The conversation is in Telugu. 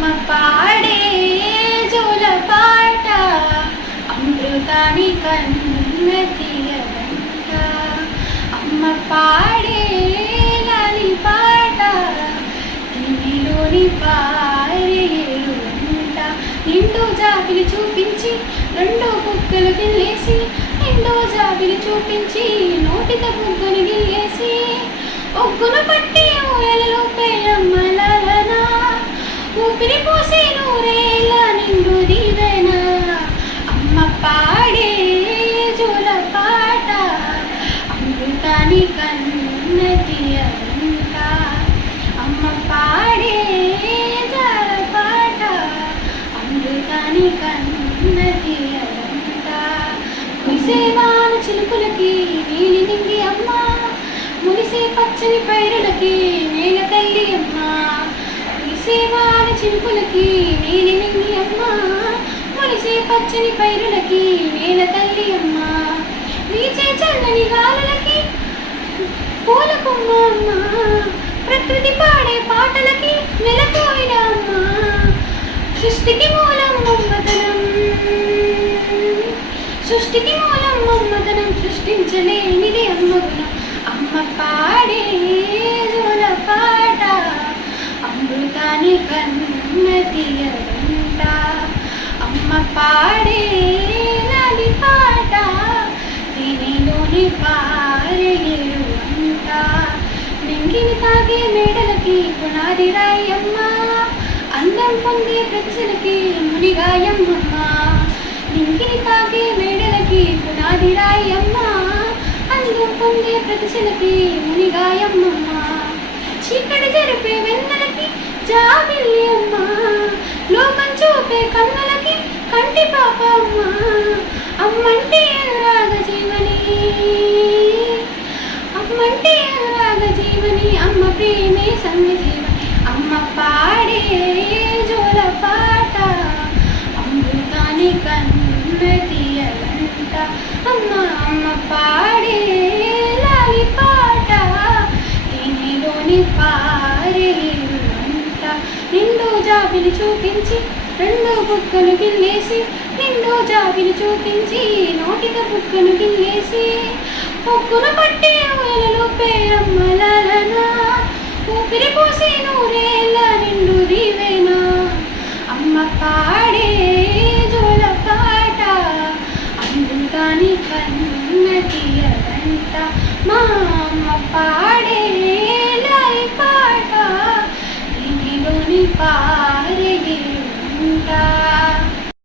అమ్మ పాడే జోల పాట అమృతాని కన్న తీయదంట. అమ్మ పాడే లాలి పాట తినిలోని పారేడు అంట. నిండు జాబిలి చూపించి రెండు బుగ్గలు గిల్లేసి, నిండు జాబిలి చూపించి నోటిత బుగ్గను గిల్లేసి, ఒగ్గున పట్టి ఊయలలో పేయమ్మలన ఊపిరి పోసి నూరేళ్ళ నిండు దీవెన. అమ్మ పాడే జోల పాట అమృతాని కన్న తీయదంట. అమ్మ పాడే జాల పాట అమృతాని కన్న తీయదంట. కురిసేవాన చిలుకులకి నీలి నింగి అమ్మ, మురిసే పచ్చని పైరులకి నేల తల్లి అమ్మ. కురిసేవాన చిలుకులకి నీలి నింగి అమ్మ, మురిసే పచ్చని పైరులకి నేల తల్లి అమ్మ. వీచే చల్లని గాలులకి పూల కొమ్మ అమ్మ, ప్రకృతి పాడే పాటలకి నెలపోయిన అమ్మ. సృష్టికి మూలం మమ్మతనం, సృష్టికి మూలం మమ్మతనం, సృష్టించలేనిది అమ్మ గుణం. అమ్మ పాడే జోల పాట అమృతాని కన్న తీయదంట. అమ్మ పాడే లాలి పాట తినిలోని పారేడు అంట. నింగిని తాగే మేడలకి పునాది రాయమ్మ, అందం పొందే ప్రతిశలకి మునిగాయమ్మమ్మ. నింగిని తాగే మేడలకి పునాది రాయమ్మ, అందం పొందే ప్రతిశలకి మునిగాయమ్మమ్మ. చీకటి జరిపే వెన్నెలకి జాబిల్లి అమ్మ, లోకం చూపే కన్నులకి కంటి పాప అమ్మ. అమ్మంటే అనురాగ జీవని, అమ్మంటే అనురాగ జీవని, అమ్మ ప్రేమే సంగ జీవని. అమ్మ పాడే జోల పాట అమృతాని కన్న తీయదంట. అమ్మ అమ్మ పాడే లాలి పాట తినిలోని పారేడు అంట. నిండు జాబిలి చూపించి రెండు బుగ్గలు గిల్లేసి, నిండు జాబిలి చూపించి నోటిక బుగ్గను గిల్లేసి, ఒగ్గున పట్టి ఊయలలో పేరమ్మలన ఊపిరి పోసి నూరేళ్ళ నిండు దీవెన.